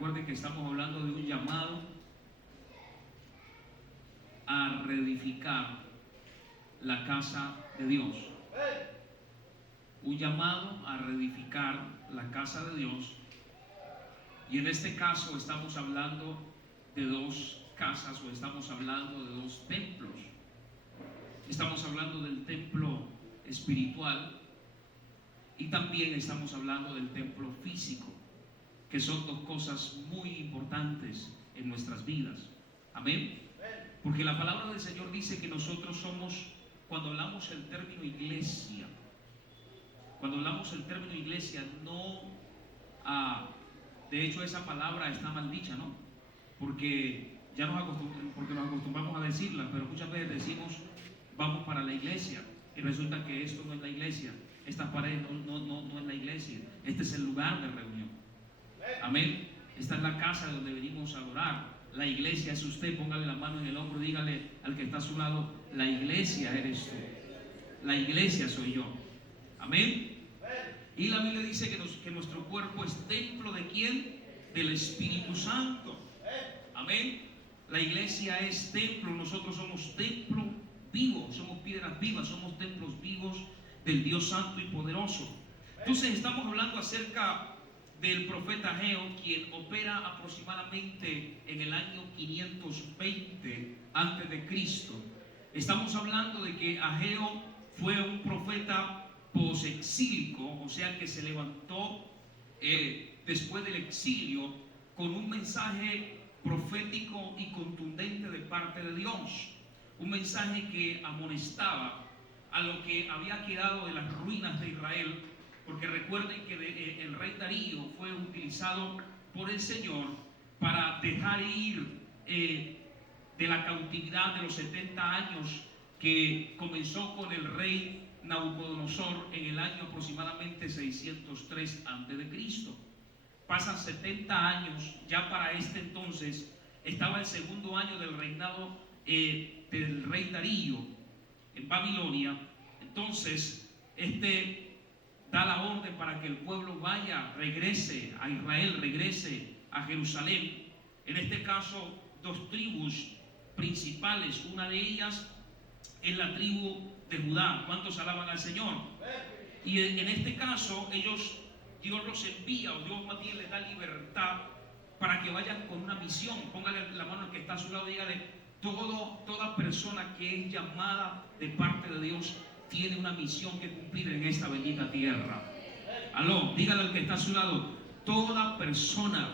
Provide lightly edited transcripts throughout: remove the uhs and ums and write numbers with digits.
Recuerden que estamos hablando de un llamado a reedificar la casa de Dios. Un llamado a reedificar la casa de Dios. Y en este caso estamos hablando de dos casas, o estamos hablando de dos templos. Estamos hablando del templo espiritual y también estamos hablando del templo físico, que son dos cosas muy importantes en nuestras vidas. Amén. Porque la palabra del Señor dice que nosotros somos, cuando hablamos el término iglesia, no, de hecho esa palabra está mal dicha, ¿no? Porque nos acostumbramos a decirla, pero muchas veces decimos vamos para la iglesia y resulta que esto no es la iglesia, estas paredes no es la iglesia, este es el lugar de reunión. Amén. Esta es la casa donde venimos a adorar. La iglesia es usted. Póngale la mano en el hombro, dígale al que está a su lado: la iglesia eres tú, la iglesia soy yo. Amén. Y la Biblia dice que nuestro cuerpo es templo ¿de quién? Del Espíritu Santo. Amén. La iglesia es templo, nosotros somos templo vivo, somos piedras vivas, somos templos vivos del Dios Santo y poderoso. Entonces estamos hablando acerca del profeta Ageo, quien opera aproximadamente en el año 520 antes de Cristo. Estamos hablando de que Ageo fue un profeta posexílico, o sea que se levantó después del exilio con un mensaje profético y contundente de parte de Dios, un mensaje que amonestaba a lo que había quedado de las ruinas de Israel. Porque recuerden que el rey Darío fue utilizado por el Señor para dejar ir de la cautividad de los 70 años que comenzó con el rey Nabucodonosor en el año aproximadamente 603 a.C. Pasan 70 años, ya para este entonces estaba el segundo año del reinado del rey Darío en Babilonia. Entonces da la orden para que el pueblo regrese a Israel, regrese a Jerusalén. En este caso, dos tribus principales, una de ellas es la tribu de Judá. ¿Cuántos alaban al Señor? Y en este caso, Dios los envía, o Dios más bien les da libertad para que vayan con una misión. Póngale la mano al que está a su lado y dígale: toda persona que es llamada de parte de Dios tiene una misión que cumplir en esta bendita tierra. Aló, dígale al que está a su lado: toda persona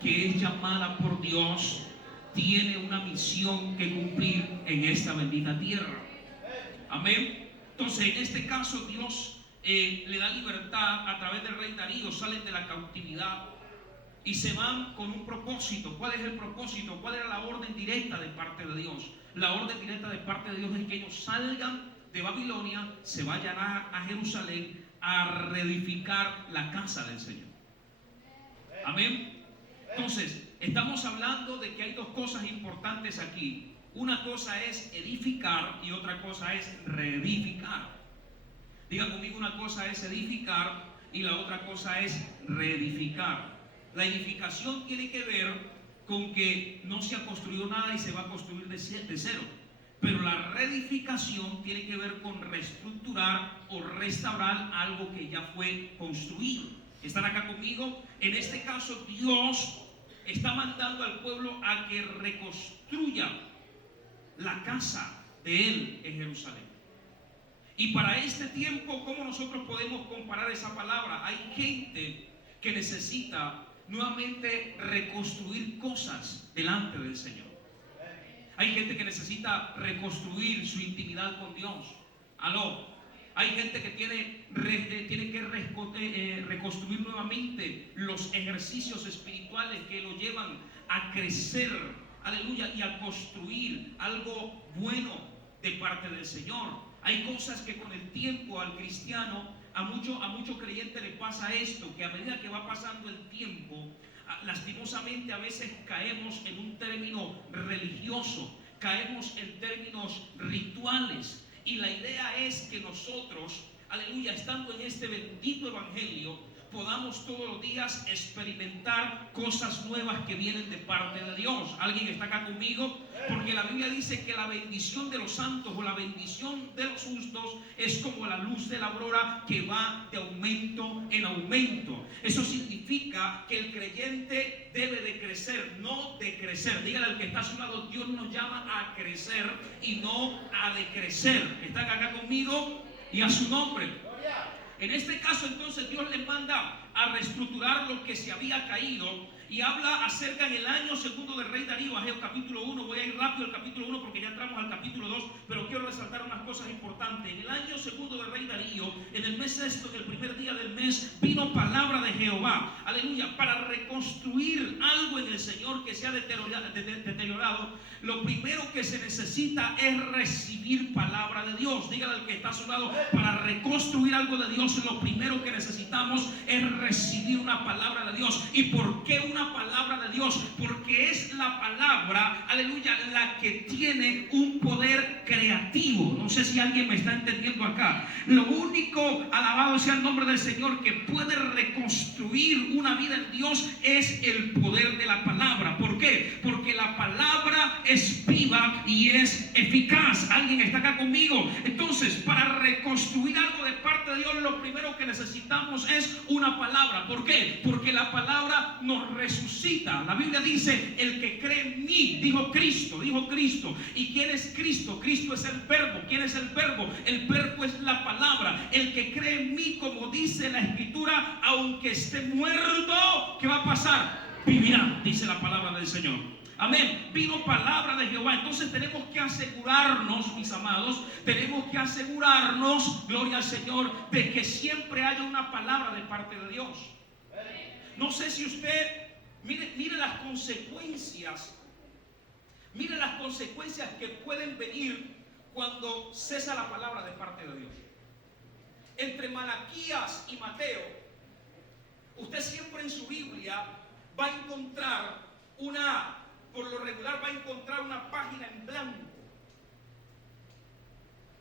que es llamada por Dios tiene una misión que cumplir en esta bendita tierra. Amén. Entonces, en este caso, Dios le da libertad a través del rey Darío. Salen de la cautividad y se van con un propósito. ¿Cuál es el propósito? ¿Cuál era la orden directa de parte de Dios? La orden directa de parte de Dios es que ellos salgan de Babilonia, se vayan a Jerusalén a reedificar la casa del Señor. Amén. Entonces, estamos hablando de que hay dos cosas importantes aquí. Una cosa es edificar y otra cosa es reedificar. Diga conmigo: una cosa es edificar y la otra cosa es reedificar. La edificación tiene que ver con que no se ha construido nada y se va a construir de cero. Pero la reedificación tiene que ver con reestructurar o restaurar algo que ya fue construido. ¿Están acá conmigo? En este caso, Dios está mandando al pueblo a que reconstruya la casa de Él en Jerusalén. Y para este tiempo, ¿cómo nosotros podemos comparar esa palabra? Hay gente que necesita nuevamente reconstruir cosas delante del Señor. Hay gente que necesita reconstruir su intimidad con Dios. Aló. Hay gente que tiene que reconstruir nuevamente los ejercicios espirituales que lo llevan a crecer, aleluya, y a construir algo bueno de parte del Señor. Hay cosas que con el tiempo al cristiano, a mucho creyente le pasa esto, que a medida que va pasando el tiempo, lastimosamente a veces caemos en un término religioso, caemos en términos rituales. Y la idea es que nosotros, aleluya, estando en este bendito evangelio, podamos todos los días experimentar cosas nuevas que vienen de parte de Dios. ¿Alguien está acá conmigo? Porque la Biblia dice que la bendición de los santos o la bendición de los justos es como la luz de la aurora que va de aumento en aumento. Eso significa que el creyente debe de crecer, no decrecer. Dígale al que está a su lado, Dios nos llama a crecer y no a decrecer. ¿Están acá conmigo? Y a su nombre. En este caso entonces Dios les manda a reestructurar lo que se había caído y habla acerca en el año segundo del rey Darío, Ageo capítulo 1. Voy a ir rápido al capítulo 1 porque ya entramos al capítulo 2, pero quiero resaltar unas cosas importantes. En el año segundo del rey Darío, en el mes sexto, en el primer día del mes, vino palabra de Jehová, aleluya, para reconstruir algo en el Señor que se ha deteriorado. Lo primero que se necesita es recibir palabra de Dios. Dígale al que está a su lado, para reconstruir algo de Dios, lo primero que necesitamos es recibir una palabra de Dios. ¿Y por qué una palabra de Dios? Porque es la palabra, aleluya, la que tiene un poder creativo. No sé si alguien me está entendiendo acá. Lo único, alabado sea el nombre del Señor, que puede reconstruir una vida en Dios es el poder de la palabra. ¿Por qué? Porque la palabra es viva y es eficaz. ¿Alguien está acá conmigo? Entonces, para reconstruir algo de parte de Dios, lo primero que necesitamos es una palabra. ¿Por qué? Porque la palabra nos resucita. La Biblia dice, el que cree en mí, dijo Cristo. ¿Y quién es Cristo? Cristo es el verbo. ¿Quién es el verbo? El verbo es la palabra. El que cree en mí, como dice la Escritura, aunque esté muerto, ¿qué va a pasar? Vivirá, dice la palabra del Señor. Amén. Vino palabra de Jehová. Entonces tenemos que asegurarnos, mis amados, tenemos que asegurarnos, gloria al Señor, de que siempre haya una palabra de parte de Dios. No sé si usted, mire las consecuencias. Mire las consecuencias que pueden venir cuando cesa la palabra de parte de Dios. Entre Malaquías y Mateo, usted siempre en su Biblia va a encontrar por lo regular va a encontrar una página en blanco.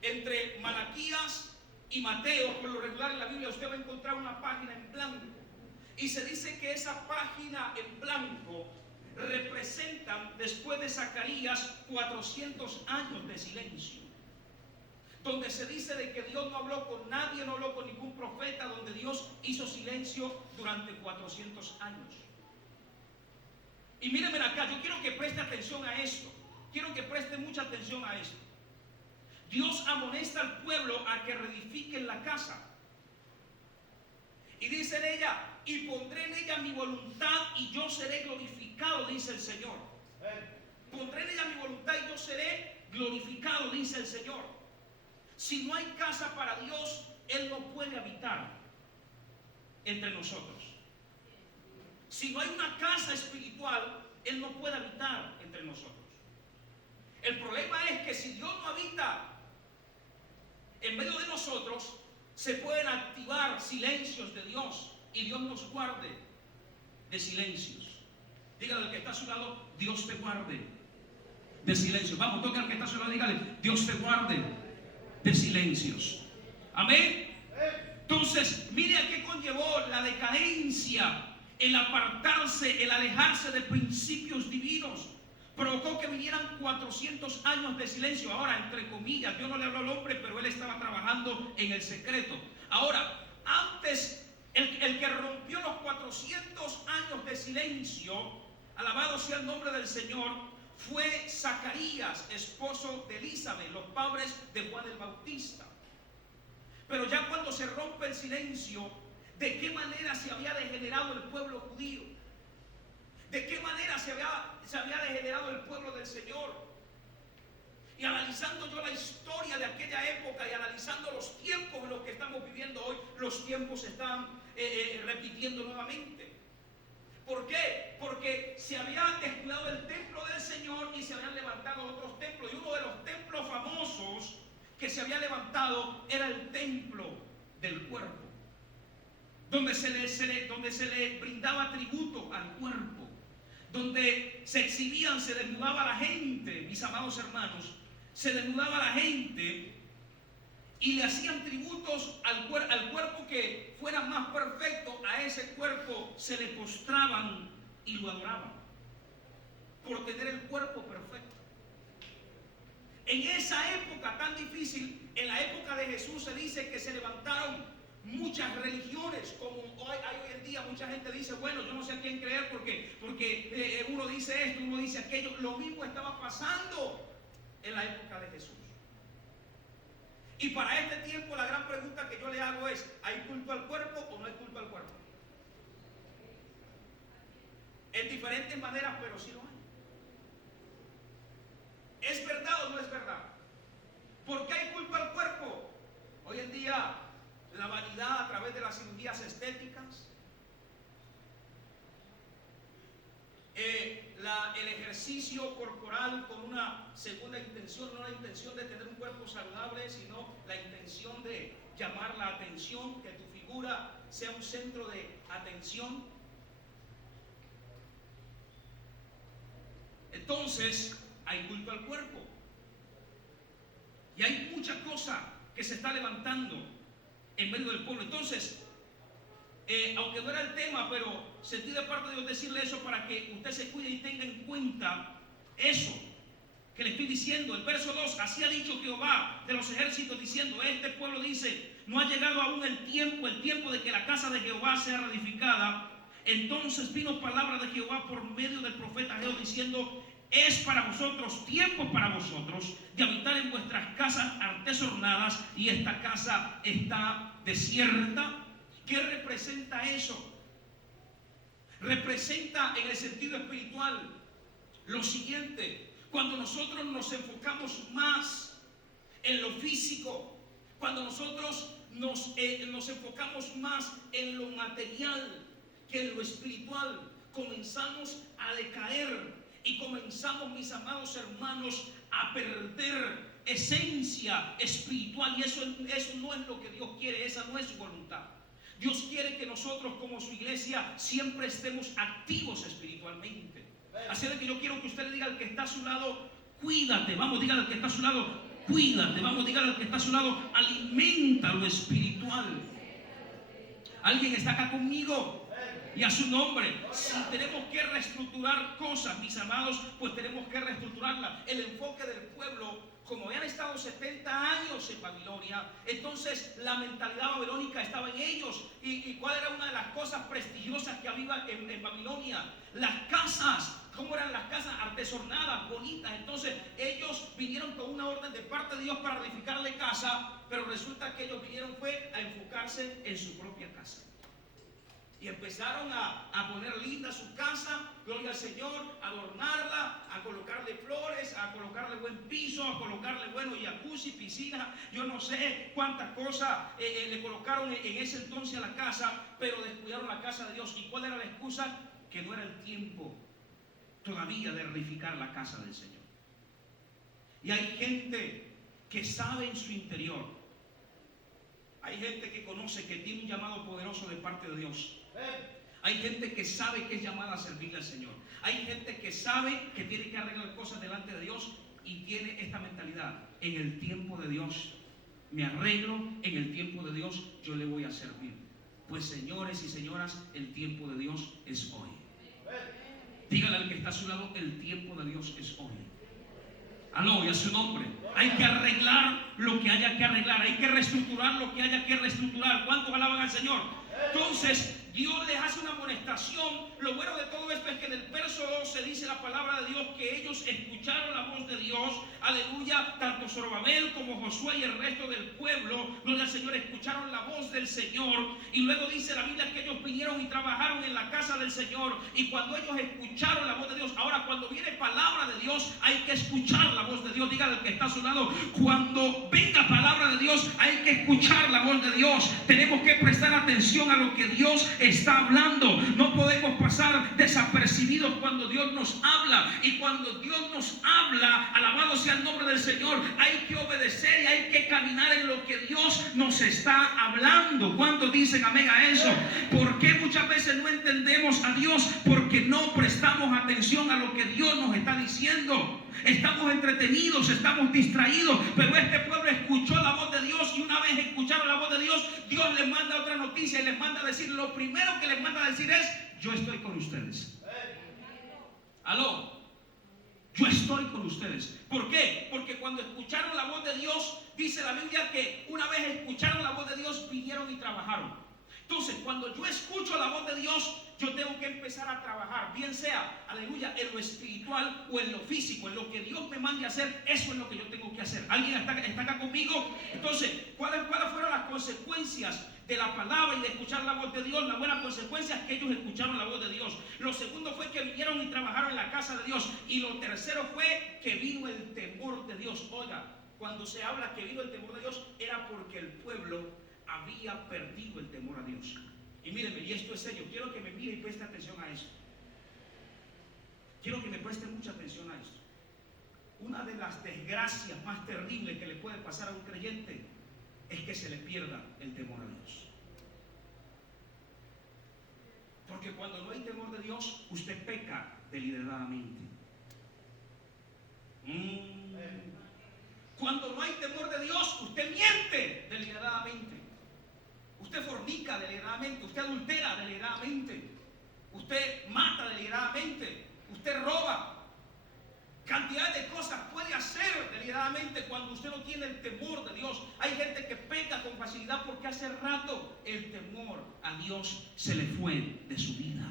Entre Malaquías y Mateo, por lo regular en la Biblia usted va a encontrar una página en blanco. Y se dice que esa página en blanco representan, después de Zacarías, 400 años de silencio. Donde se dice de que Dios no habló con nadie, no habló con ningún profeta, donde Dios hizo silencio durante 400 años. Y mírenme acá, yo quiero que preste atención a esto. Quiero que preste mucha atención a esto. Dios amonesta al pueblo a que reedifiquen la casa. Y dice en ella, y pondré en ella mi voluntad y yo seré glorificado, dice el Señor. Pondré en ella mi voluntad y yo seré glorificado, dice el Señor. Si no hay casa para Dios, Él no puede habitar entre nosotros. Si no hay una casa espiritual, Él no puede habitar entre nosotros. El problema es que si Dios no habita en medio de nosotros, se pueden activar silencios de Dios y Dios nos guarde de silencios. Dígale al que está a su lado, Dios te guarde de silencios. Vamos, toque al que está a su lado, dígale, Dios te guarde de silencios. Amén. Entonces, mire a qué conllevó la decadencia, el apartarse, el alejarse de principios divinos. Provocó que vinieran 400 años de silencio. Ahora, entre comillas, Dios no le habló al hombre, pero él estaba trabajando en el secreto. Ahora, antes, el que rompió los 400 años de silencio, alabado sea el nombre del Señor, fue Zacarías, esposo de Elizabeth, los padres de Juan el Bautista. Pero ya cuando se rompe el silencio, ¿de qué manera se había degenerado el pueblo judío? ¿De qué manera se había degenerado el pueblo del Señor? Y analizando yo la historia de aquella época y analizando los tiempos en los que estamos viviendo hoy, los tiempos se están repitiendo nuevamente. ¿Por qué? Porque se había descuidado el templo del Señor y se habían levantado otros templos. Y uno de los templos famosos que se había levantado era el templo del cuerpo, donde se le brindaba tributo al cuerpo, donde se exhibían, se desnudaba la gente, mis amados hermanos, se desnudaba la gente y le hacían tributos al cuerpo que fuera más perfecto. A ese cuerpo se le postraban y lo adoraban por tener el cuerpo perfecto. En esa época tan difícil, en la época de Jesús, se dice que se levantaron muchas religiones, como hoy en día mucha gente dice, bueno, yo no sé a quién creer porque uno dice esto, uno dice aquello. Lo mismo estaba pasando en la época de Jesús. Y para este tiempo la gran pregunta que yo le hago es, ¿hay culto al cuerpo o no hay culto al cuerpo? En diferentes maneras, pero sí lo hay. ¿Es verdad o no es verdad? ¿Por qué hay culto al cuerpo? Hoy en día la vanidad a través de las cirugías estéticas, el ejercicio corporal con una segunda intención, no la intención de tener un cuerpo saludable, sino la intención de llamar la atención, que tu figura sea un centro de atención. Entonces hay culto al cuerpo y hay mucha cosa que se está levantando en medio del pueblo. Entonces, aunque no era el tema, pero sentí de parte de Dios decirle eso para que usted se cuide y tenga en cuenta eso que le estoy diciendo. El verso 2, así ha dicho Jehová de los ejércitos, diciendo, este pueblo dice, no ha llegado aún el tiempo de que la casa de Jehová sea reedificada. Entonces vino palabra de Jehová por medio del profeta Ageo, diciendo, es para vosotros, tiempo para vosotros, de habitar en vuestras casas artesonadas, y esta casa está desierta. ¿Qué representa eso? Representa en el sentido espiritual lo siguiente: cuando nosotros nos enfocamos más en lo físico, cuando nosotros nos enfocamos más en lo material que en lo espiritual, comenzamos a decaer y comenzamos, mis amados hermanos, a perder esencia espiritual, y eso no es lo que Dios quiere, esa no es su voluntad. Dios quiere que nosotros como su iglesia siempre estemos activos espiritualmente. Así de que yo quiero que usted le diga al que está a su lado, cuídate. Vamos, dígale al que está a su lado, cuídate. Vamos, dígale al que está a su lado, alimenta lo espiritual. ¿Alguien está acá conmigo? Y a su nombre. Si tenemos que reestructurar cosas, mis amados, pues tenemos que reestructurarlas. El enfoque del pueblo, como habían estado 70 años en Babilonia, entonces la mentalidad babilónica estaba en ellos. ¿Y cuál era una de las cosas prestigiosas que había en Babilonia? Las casas. ¿Cómo eran las casas? Artesonadas, bonitas. Entonces ellos vinieron con una orden de parte de Dios para edificarle casa, pero resulta que ellos vinieron fue a enfocarse en su propia casa. Y empezaron a poner linda su casa, gloria al Señor, a adornarla, a colocarle flores, a colocarle buen piso, a colocarle jacuzzi, piscina, yo no sé cuántas cosas le colocaron en ese entonces a la casa, pero descuidaron la casa de Dios. ¿Y cuál era la excusa? Que no era el tiempo todavía de reedificar la casa del Señor. Y hay gente que sabe en su interior, hay gente que conoce que tiene un llamado poderoso de parte de Dios. Hay gente que sabe que es llamada a servirle al Señor. Hay gente que sabe que tiene que arreglar cosas delante de Dios y tiene esta mentalidad: en el tiempo de Dios me arreglo, en el tiempo de Dios yo le voy a servir. Pues señores y señoras, el tiempo de Dios es hoy. Dígale al que está a su lado, el tiempo de Dios es hoy. Aló, y a su nombre. Hay que arreglar lo que haya que arreglar. Hay que reestructurar lo que haya que reestructurar. ¿Cuántos alaban al Señor? Entonces Dios les hace una amonestación. Lo bueno de todo esto es que en el verso 12 dice la palabra de Dios que ellos escucharon la voz de Dios. Aleluya. Tanto Zorobabel como Josué y el resto del pueblo, gloria al Señor, escucharon la voz del Señor. Y luego dice la Biblia que ellos vinieron y trabajaron en la casa del Señor. Y cuando ellos escucharon la voz de Dios, ahora cuando viene palabra de Dios, hay que escuchar la voz de Dios. Dígale al que está a su lado, cuando venga palabra de Dios, hay que escuchar la voz de Dios. Tenemos que prestar atención a lo que Dios está hablando. No podemos pasar desapercibidos cuando Dios Dios nos habla. Y cuando Dios nos habla, alabado sea el nombre del Señor, hay que obedecer y hay que caminar en lo que Dios nos está hablando. ¿Cuántos dicen amén a eso? ¿Por qué muchas veces no entendemos a Dios? Porque no prestamos atención a lo que Dios nos está diciendo. Estamos entretenidos, estamos distraídos, pero este pueblo escuchó la voz de Dios, y una vez escucharon la voz de Dios, Dios les manda otra noticia y les manda a decir, lo primero que les manda a decir es: yo estoy con ustedes. Aló, yo estoy con ustedes. ¿Por qué? Porque cuando escucharon la voz de Dios, dice la Biblia que una vez escucharon la voz de Dios, vinieron y trabajaron. Entonces, cuando yo escucho la voz de Dios, yo tengo que empezar a trabajar, bien sea, aleluya, en lo espiritual o en lo físico, en lo que Dios me mande a hacer. Eso es lo que yo tengo que hacer. ¿Alguien está acá conmigo? Entonces, ¿cuáles fueron las consecuencias de la palabra y de escuchar la voz de Dios? La buena consecuencia es que ellos escucharon la voz de Dios. Lo segundo fue que vinieron y trabajaron en la casa de Dios. Y lo tercero fue que vino el temor de Dios. Oiga, cuando se habla que vino el temor de Dios, era porque el pueblo había perdido el temor a Dios. Y mírenme, y esto es serio, quiero que me mire y preste atención a esto. Quiero que me preste mucha atención a esto. Una de las desgracias más terribles que le puede pasar a un creyente es que se le pierda el temor a Dios. Porque cuando no hay temor de Dios, usted peca deliberadamente. Cuando no hay temor de Dios, usted miente deliberadamente. Usted fornica deliberadamente, usted adultera deliberadamente, usted mata deliberadamente, usted roba. Cantidad de cosas puede hacer deliberadamente cuando usted no tiene el temor de Dios. Hay gente que peca con facilidad porque hace rato el temor a Dios se le fue de su vida.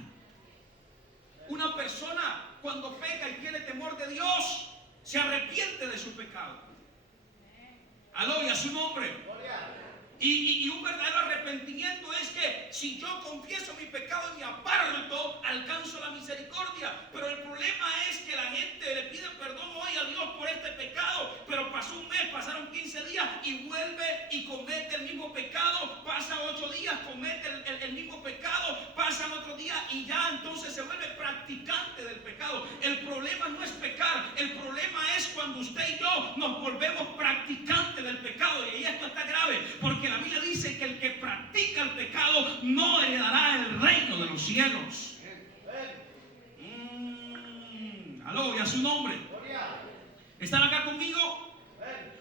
Una persona cuando peca y tiene temor de Dios, se arrepiente de su pecado. Aló, y a su nombre. Y un verdadero arrepentimiento es que si yo confieso mi pecado y me aparto, alcanzo la misericordia. Pero el problema es que la gente le pide perdón hoy a Dios por este pecado, pero pasó un mes, pasaron 15 días y vuelve y comete el mismo pecado. Pasa 8 días, comete el mismo pecado, pasan otro día y ya entonces se vuelve practicante del pecado. El problema no es pecar, el problema es cuando usted y yo nos volvemos practicantes del pecado. Y ahí esto está grave, porque la Biblia dice que el que practica el pecado no heredará el reino de los cielos. Aló, y a su nombre. ¿Están acá conmigo?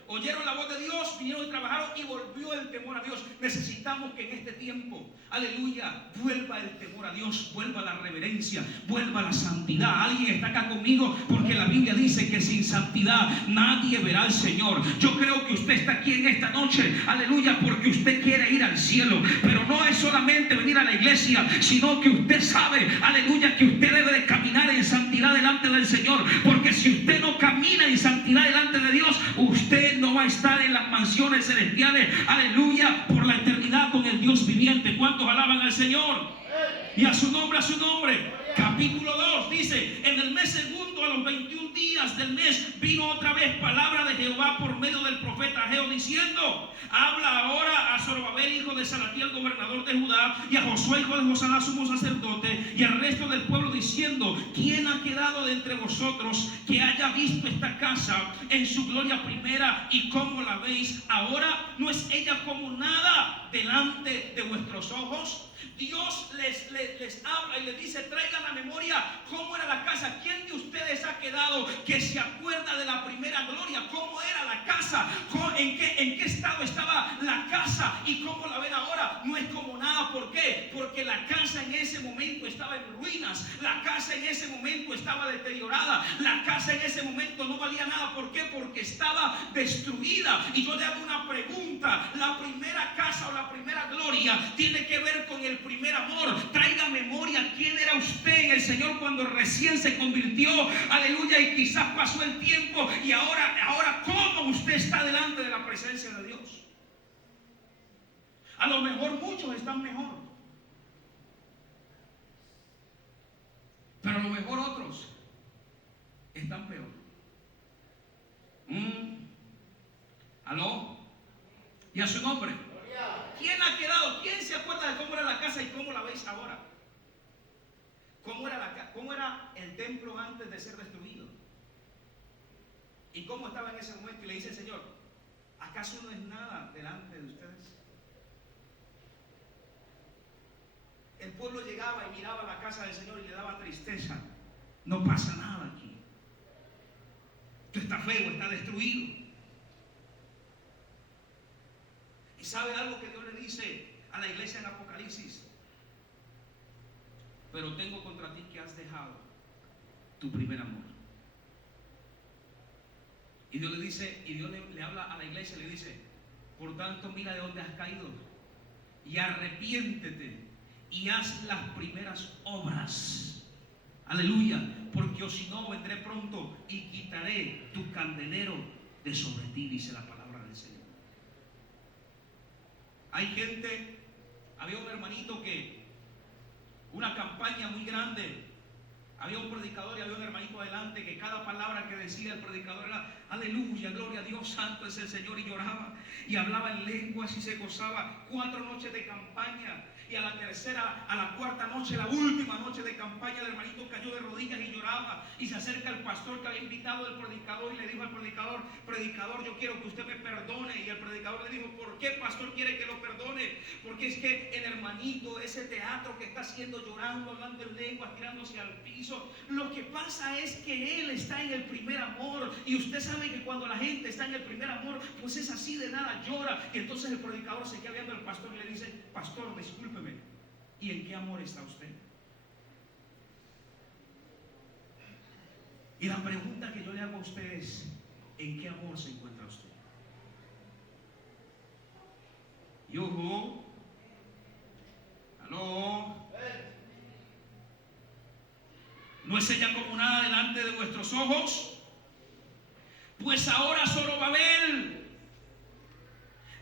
Oyeron la voz de Dios, vinieron y trabajaron y volvió el temor a Dios. Necesitamos que en este tiempo, aleluya, vuelva el temor a Dios, vuelva la reverencia, vuelva la santidad. ¿Alguien está acá conmigo? Porque la Biblia dice que sin santidad nadie verá al Señor. Yo creo que usted está aquí en esta noche, aleluya, porque usted quiere ir al cielo. Pero no es solamente venir a la iglesia, sino que usted sabe, aleluya, que usted debe de caminar en santidad delante del Señor. Porque si usted no camina en santidad delante de Dios, usted no va a estar en las mansiones celestiales, aleluya, por la eternidad con el Dios viviente. ¿Cuántos alaban al Señor? Y a su nombre, a su nombre. Capítulo 2 dice: en el mes segundo, a los 21 días del mes, vino otra vez palabra de Jehová por medio del profeta Ageo, diciendo: habla ahora a Zorobabel, hijo de Salatiel, gobernador de Judá, y a Josué, hijo de Josadá, sumo sacerdote, y al resto del pueblo, diciendo: ¿quién ha quedado de entre vosotros que haya visto esta casa en su gloria primera? ¿Y cómo la veis ahora? ¿No es ella como nada delante de vuestros ojos? Dios les habla y les dice: traigan a memoria cómo era la casa. ¿Quién de ustedes ha quedado que se acuerda de la primera gloria? ¿Cómo era la casa? ¿En qué estado estaba la casa? ¿Y cómo la ven ahora? No es como nada. ¿Por qué? Porque la casa en ese momento estaba en ruinas. La casa en ese momento estaba deteriorada. La casa en ese momento no valía nada. ¿Por qué? Porque estaba destruida. Y yo le hago una pregunta: la primera casa o la primera gloria tiene que ver con el primer amor. Traiga memoria quién era usted en el Señor cuando recién se convirtió, aleluya, y quizás pasó el tiempo y ahora cómo usted está delante de la presencia de Dios. A lo mejor muchos están mejor, pero a lo mejor otros están peor. ¿Aló? Y a su nombre. ¿Quién ha quedado? ¿Quién se acuerda de cómo era la casa y cómo la veis ahora? ¿Cómo era era el templo antes de ser destruido. ¿Y cómo estaba en ese momento? Y le dice el Señor, ¿acaso no es nada delante de ustedes? El pueblo llegaba y miraba la casa del Señor y le daba tristeza. No pasa nada aquí. Esto está feo, está destruido. ¿Y sabe algo que Dios le dice a la iglesia en Apocalipsis? Pero tengo contra ti que has dejado tu primer amor. Y Dios le dice, y Dios le habla a la iglesia y le dice, por tanto mira de dónde has caído y arrepiéntete y haz las primeras obras. Aleluya, porque o si no vendré pronto y quitaré tu candelero de sobre ti, dice la palabra del Señor. Hay gente, había un hermanito que, una campaña muy grande, había un predicador y había un hermanito adelante que cada palabra que decía el predicador era aleluya, gloria a Dios, santo es el Señor, y lloraba y hablaba en lenguas y se gozaba. 4 noches de campaña, y a la tercera, a la cuarta noche, la última noche de campaña, el hermanito cayó de rodillas y lloraba, y se acerca el pastor que había invitado al predicador y le dijo al predicador, predicador, yo quiero que usted me perdone. Y el predicador le dijo, ¿por qué, pastor, quiere que lo perdone? Porque es que el hermanito, ese teatro que está haciendo, llorando, hablando en lenguas, tirándose al piso, lo que pasa es que él está en el primer amor, y usted sabe que cuando la gente está en el primer amor, pues es así, de nada llora. Y entonces el predicador se queda viendo al pastor y le dice, pastor, discúlpeme, ¿y en qué amor está usted? Y la pregunta que yo le hago a usted es, ¿en qué amor se encuentra usted? Yo, aló, ¿no es ella como nada delante de vuestros ojos? Pues ahora, Zorobabel,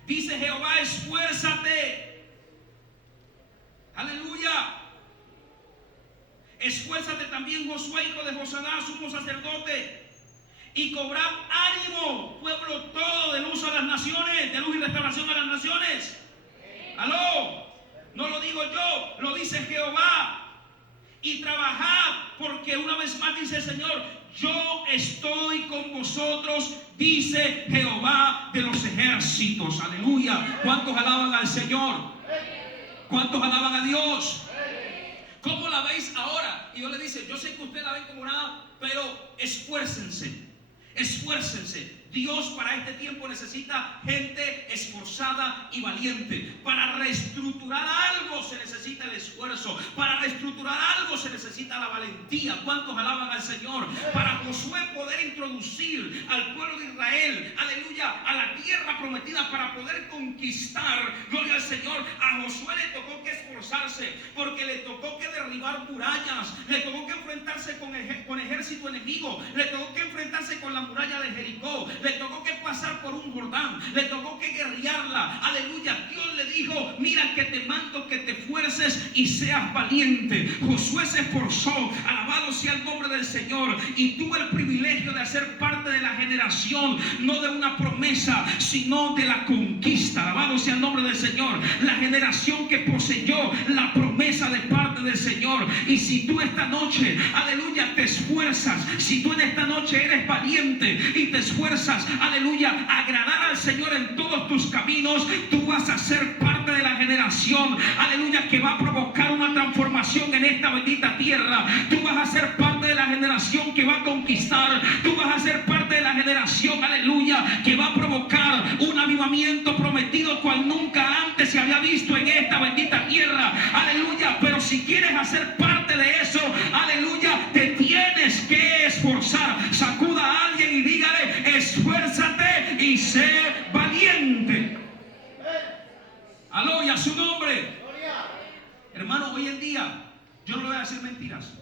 dice Jehová, esfuérzate. Aleluya. Esfuérzate también, Josué, hijo de Josadá, sumo sacerdote, y cobrad ánimo, pueblo todo, de luz a las naciones, de luz y restauración a las naciones. Aló, no lo digo yo, lo dice Jehová. Y trabajad, porque una vez más dice el Señor, yo estoy con vosotros, dice Jehová de los ejércitos. Aleluya. ¿Cuántos alaban al Señor? ¿Cuántos alaban a Dios? ¿Cómo la veis ahora? Y Dios le dice, yo sé que usted la ven como nada, pero esfuércense, esfuércense. Dios para este tiempo necesita gente esforzada y valiente. Para reestructurar algo se necesita el esfuerzo. Para reestructurar algo se necesita la valentía. ¿Cuántos alaban al Señor? Para Josué poder introducir al pueblo de Israel, aleluya, a la tierra prometida, para poder conquistar, gloria al Señor, a Josué le tocó que esforzarse, porque le tocó que derribar murallas, le tocó que enfrentarse con ejército enemigo, le tocó que enfrentarse con la muralla de Jericó, le tocó que pasar por un Jordán, le tocó que guerrearla. Aleluya. Dios le dijo, mira que te mando que te esfuerces y seas valiente. Josué se esforzó, alabado sea el nombre del Señor, y tuvo el privilegio de hacer parte de la generación, no de una promesa, sino de la conquista. Alabado sea el nombre del Señor. La generación que poseyó la promesa de parte del Señor. Y si tú esta noche, aleluya, te esfuerzas, si tú en esta noche eres valiente y te esfuerzas, aleluya, a agradar al Señor en todos tus caminos, tú vas a ser parte de la generación, aleluya, que va a provocar una transformación en esta bendita tierra. Tú vas a ser parte de la generación que va a conquistar. Tú vas a ser parte de la generación, aleluya, que va a provocar un avivamiento prometido cual nunca antes se había visto en esta bendita tierra, aleluya. Pero si quieres hacer parte de eso, aleluya, te tienes que esforzar. Sacuda a alguien y dígale, esfuérzate y sé valiente. Aló, y a su nombre. Hermano, hoy en día, yo no le voy a decir mentiras.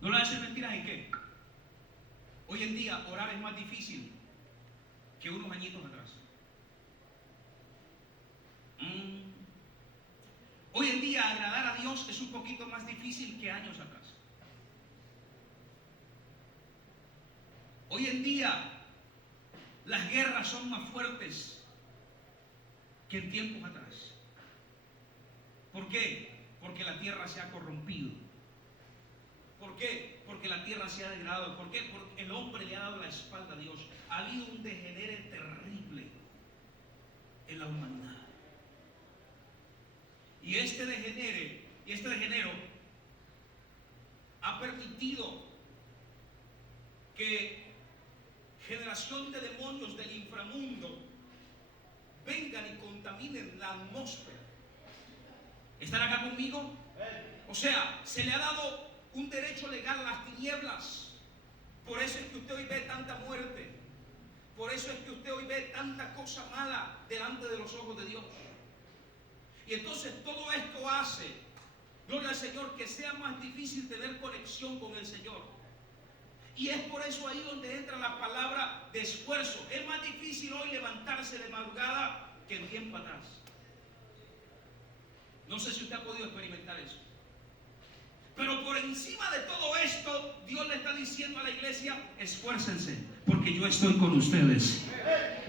No le voy a decir mentiras en qué. Hoy en día, orar es más difícil que unos añitos atrás. Hoy en día, agradar a Dios es un poquito más difícil que años atrás. Hoy en día, las guerras son más fuertes que en tiempos atrás. qué? Porque la tierra se ha corrompido. ¿Por qué? Porque la tierra se ha degradado. ¿Por qué? Porque el hombre le ha dado la espalda a Dios. Ha habido un degenere terrible en la humanidad. Y este degenero ha permitido que generación de demonios del inframundo vengan y contaminen la atmósfera. ¿Están acá conmigo? O sea, se le ha dado un derecho legal a las tinieblas. Por eso es que usted hoy ve tanta muerte. Por eso es que usted hoy ve tanta cosa mala delante de los ojos de Dios. Y entonces todo esto hace, gloria al Señor, que sea más difícil tener conexión con el Señor. Y es por eso ahí donde entra la palabra de esfuerzo. Es más difícil hoy levantarse de madrugada que en tiempo atrás. No sé si usted ha podido experimentar eso. Pero por encima de todo esto, Dios le está diciendo a la iglesia: esfuércense, porque yo estoy con ustedes.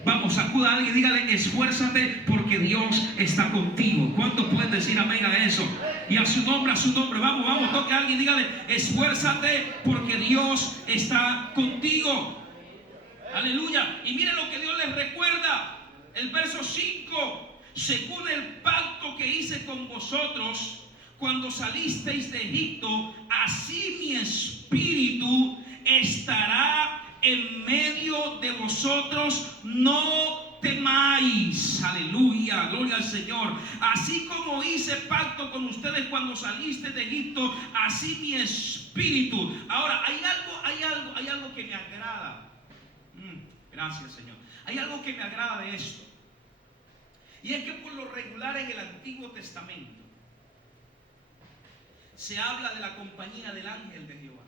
Vamos, sacuda a alguien y dígale: esfuérzate, porque Dios está contigo. ¿Cuántos pueden decir amén a eso? Y a su nombre, vamos, toque a alguien y dígale: esfuérzate, porque Dios está contigo. Aleluya. Y miren lo que Dios les recuerda. El verso 5: según el pacto que hice con vosotros cuando salisteis de Egipto, así mi espíritu estará en medio de vosotros, no temáis. Aleluya, gloria al Señor. Así como hice pacto con ustedes cuando saliste de Egipto, así mi espíritu. Ahora, hay algo que me agrada. Gracias, Señor. Hay algo que me agrada de esto. Y es que por lo regular en el Antiguo Testamento se habla de la compañía del ángel de Jehová.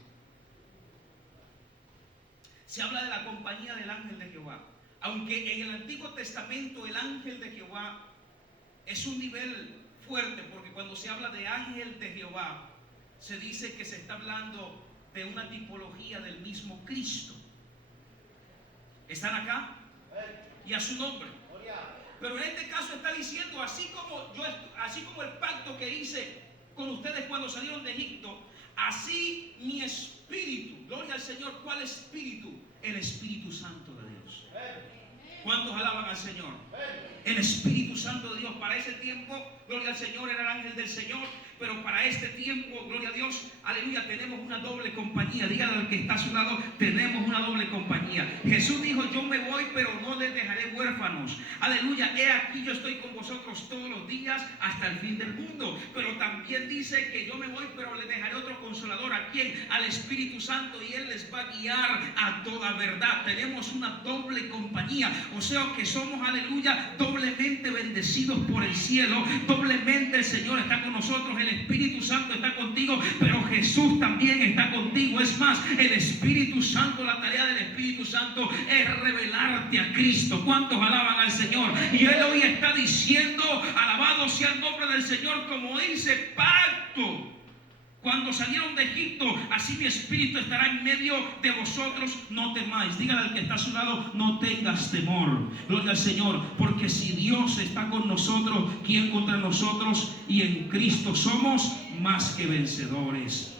Se habla de la compañía del ángel de Jehová. Aunque en el Antiguo Testamento el ángel de Jehová es un nivel fuerte, porque cuando se habla de ángel de Jehová, se dice que se está hablando de una tipología del mismo Cristo. ¿Están acá? Y a su nombre. Pero en este caso está diciendo: así como el pacto que hice con ustedes cuando salieron de Egipto, así mi espíritu. Gloria al Señor. ¿Cuál espíritu? El Espíritu Santo de Dios. ¿Cuántos alaban al Señor? El Espíritu Santo de Dios. Para ese tiempo, gloria al Señor, era el ángel del Señor. Pero para este tiempo, gloria a Dios, aleluya, tenemos una doble compañía. Dígale al que está a su lado: tenemos una doble compañía. Jesús dijo: yo me voy, pero no les dejaré huérfanos. Aleluya, he aquí yo estoy con vosotros todos los días hasta el fin del mundo. Pero también dice que yo me voy, pero les dejaré otro consolador. ¿A quién? Al Espíritu Santo, y Él les va a guiar a toda verdad. Tenemos una doble compañía. O sea que somos, aleluya, doblemente bendecidos por el cielo. Doblemente el Señor está con nosotros. El Espíritu Santo está contigo, pero Jesús también está contigo. Es más, el Espíritu Santo, la tarea del Espíritu Santo es revelarte a Cristo. ¿Cuántos alaban al Señor? Y Él hoy está diciendo: alabado sea el nombre del Señor, como hice pacto cuando salieron de Egipto, así mi espíritu estará en medio de vosotros, no temáis. Dígale al que está a su lado: no tengas temor. Gloria al Señor, porque si Dios está con nosotros, ¿quién contra nosotros? Y en Cristo somos más que vencedores.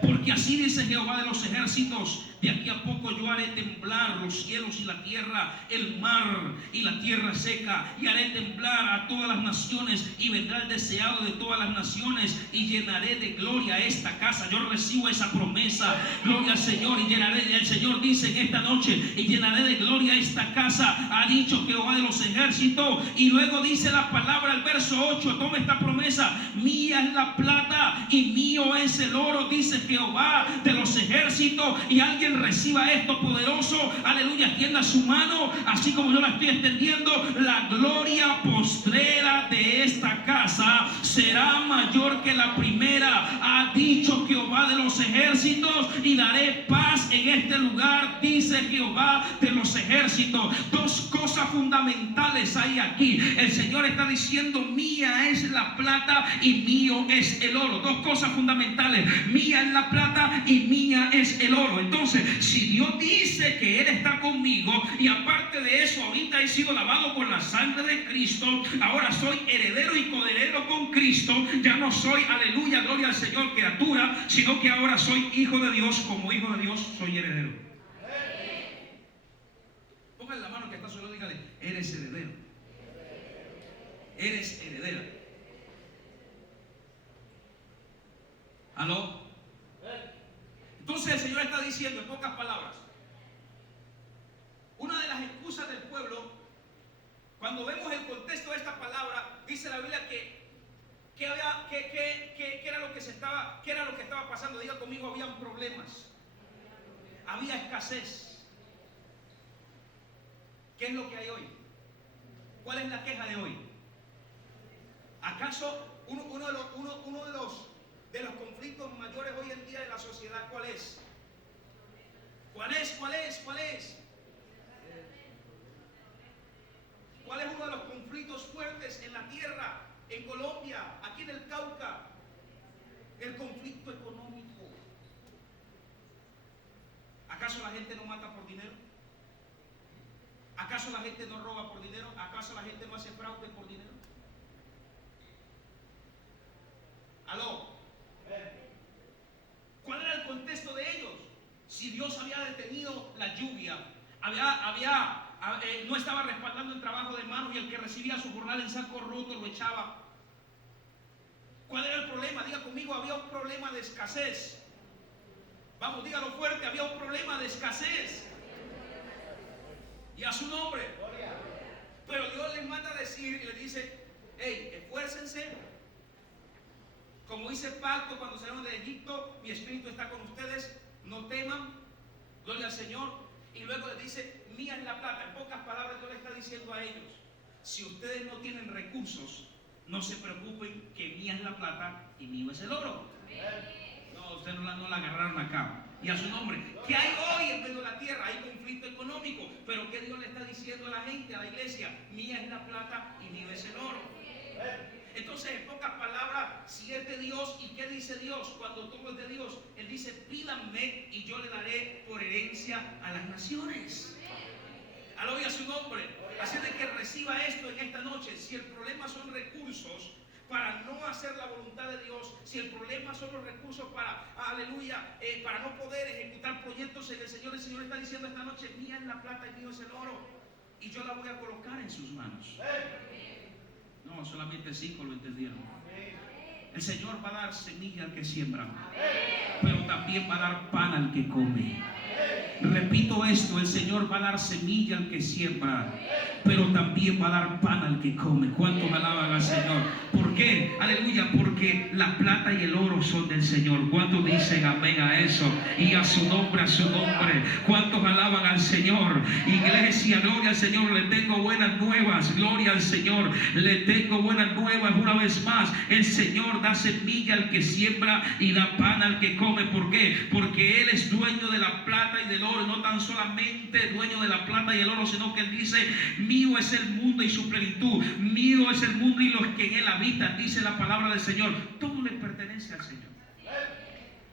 Porque así dice Jehová de los ejércitos: de aquí a poco yo haré temblar los cielos y la tierra, el mar y la tierra seca, y haré temblar a todas las naciones, y vendrá el deseado de todas las naciones, y llenaré de gloria esta casa. Yo recibo esa promesa, gloria al Señor, y llenaré. El Señor dice en esta noche: y llenaré de gloria esta casa, ha dicho Jehová de los ejércitos. Y luego dice la palabra, el verso 8, toma esta promesa: mía es la plata y mío es el oro, dice Jehová de los ejércitos. Y alguien reciba esto poderoso, aleluya, extienda su mano, así como yo la estoy extendiendo. La gloria postrera de esta casa será mayor que la primera, ha dicho Jehová de los ejércitos, y daré paz en este lugar, dice Jehová de los ejércitos. Dos cosas fundamentales hay aquí. El Señor está diciendo: mía es la plata y mío es el oro. Dos cosas fundamentales: mía es la plata y mía es el oro. Entonces Entonces, si Dios dice que Él está conmigo y aparte de eso, ahorita he sido lavado con la sangre de Cristo, ahora soy heredero y coheredero con Cristo, ya no soy, aleluya, gloria al Señor, criatura, sino que ahora soy hijo de Dios. Como hijo de Dios soy heredero. Póngale la mano que está solo, dígale, eres heredero. Eres heredera. ¿Aló? Entonces el Señor está diciendo en pocas palabras, una de las excusas del pueblo, cuando vemos el contexto de esta palabra, dice la Biblia que era lo que estaba pasando. Diga conmigo, habían problemas, había escasez. ¿Qué es lo que hay hoy? ¿Cuál es la queja de hoy? ¿Acaso uno de los conflictos mayores hoy en día de la sociedad, cuál es? ¿Cuál es? ¿Cuál es uno de los conflictos fuertes en la tierra, en Colombia, aquí en el Cauca? El conflicto económico. ¿Acaso la gente no mata por dinero? ¿Acaso la gente no roba por dinero? ¿Acaso la gente no hace fraude por dinero? ¿Aló? ¿Cuál era el contexto de ellos? Si Dios había detenido la lluvia, no estaba respaldando el trabajo de manos, y el que recibía su jornal en saco roto lo echaba. ¿Cuál era el problema? Diga conmigo, había un problema de escasez. Vamos, dígalo fuerte, había un problema de escasez. Y a su nombre. Pero Dios les manda a decir y les dice, hey, esfuércense. Como hice pacto cuando salieron de Egipto, mi espíritu está con ustedes, no teman, gloria al Señor. Y luego les dice, mía es la plata. En pocas palabras Dios le está diciendo a ellos, si ustedes no tienen recursos, no se preocupen, que mía es la plata y mío es el oro. No, ustedes no la agarraron acá. Y a su nombre, ¿qué hay hoy en medio de la tierra? Hay conflicto económico, pero ¿qué Dios le está diciendo a la gente, a la iglesia? Mía es la plata y mío es el oro. Entonces, en pocas palabras, si es de Dios, ¿y qué dice Dios? Cuando todo es de Dios, Él dice, pídanme y yo le daré por herencia a las naciones. Aleluya a su nombre. Así de que reciba esto en esta noche. Si el problema son recursos para no hacer la voluntad de Dios, si el problema son los recursos para, aleluya, para no poder ejecutar proyectos en el Señor está diciendo esta noche, mía es la plata y mío es el oro, y yo la voy a colocar en sus manos. No, solamente 5 lo entendieron. El Señor va a dar semilla al que siembra, pero también va a dar pan al que come. Repito esto, el Señor va a dar semilla al que siembra, pero también va a dar pan al que come. ¿Cuántos alaban al Señor? ¿Por qué? Aleluya, porque la plata y el oro son del Señor. ¿Cuántos dicen amén a eso? Y a su nombre, a su nombre. ¿Cuántos alaban al Señor? Iglesia, gloria al Señor. Le tengo buenas nuevas, gloria al Señor. Le tengo buenas nuevas una vez más. El Señor da semilla al que siembra y da pan al que come. ¿Por qué? Porque Él es dueño de la plata y del oro, y no tan solamente dueño de la plata y el oro, sino que Él dice, mío es el mundo y su plenitud, mío es el mundo y los que en él habitan, dice la palabra del Señor. Todo le pertenece al Señor.